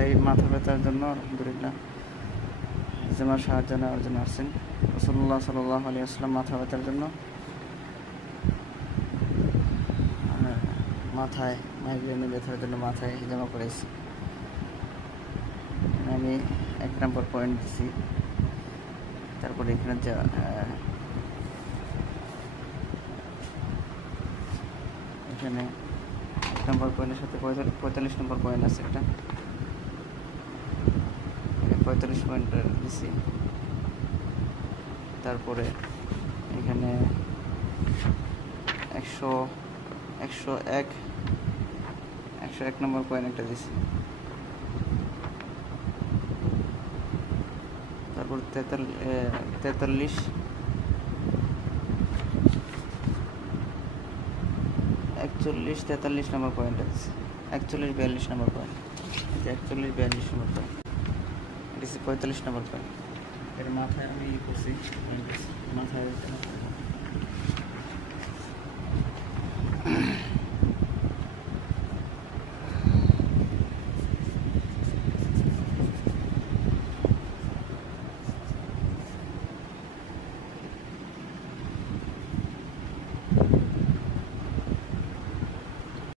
ভাই মাথা ব্যথার জন্য আলহামদুলিল্লাহ ইজতেমার সাহায্য নেওয়ার জন্য আসছেন। রাসূলুল্লাহ সাল্লাল্লাহু আলাইহি ওয়াসাল্লাম মাথা ব্যথার জন্য মাথায় মাইগ্রেনে ব্যথার জন্য মাথায় হিজামা করেছি। আমি 1 নম্বর পয়েন্ট দিছি। তারপরে এখানে যে এখানে 1 নম্বর পয়েন্টের সাথে 45 নম্বর পয়েন্ট আছে, একটা 45 পয়েন্টের দিছি। তারপরে এখানে 101 নম্বর পয়েন্ট একটা দিছি। তারপর 43 41 43 নম্বর পয়েন্ট আছে। 41 42 নম্বর পয়েন্ট, 41 42 নম্বর পয়েন্ট, এটা 45 নম্বর পয়েন্ট। এর মাথায় আমি করছি, মাথায়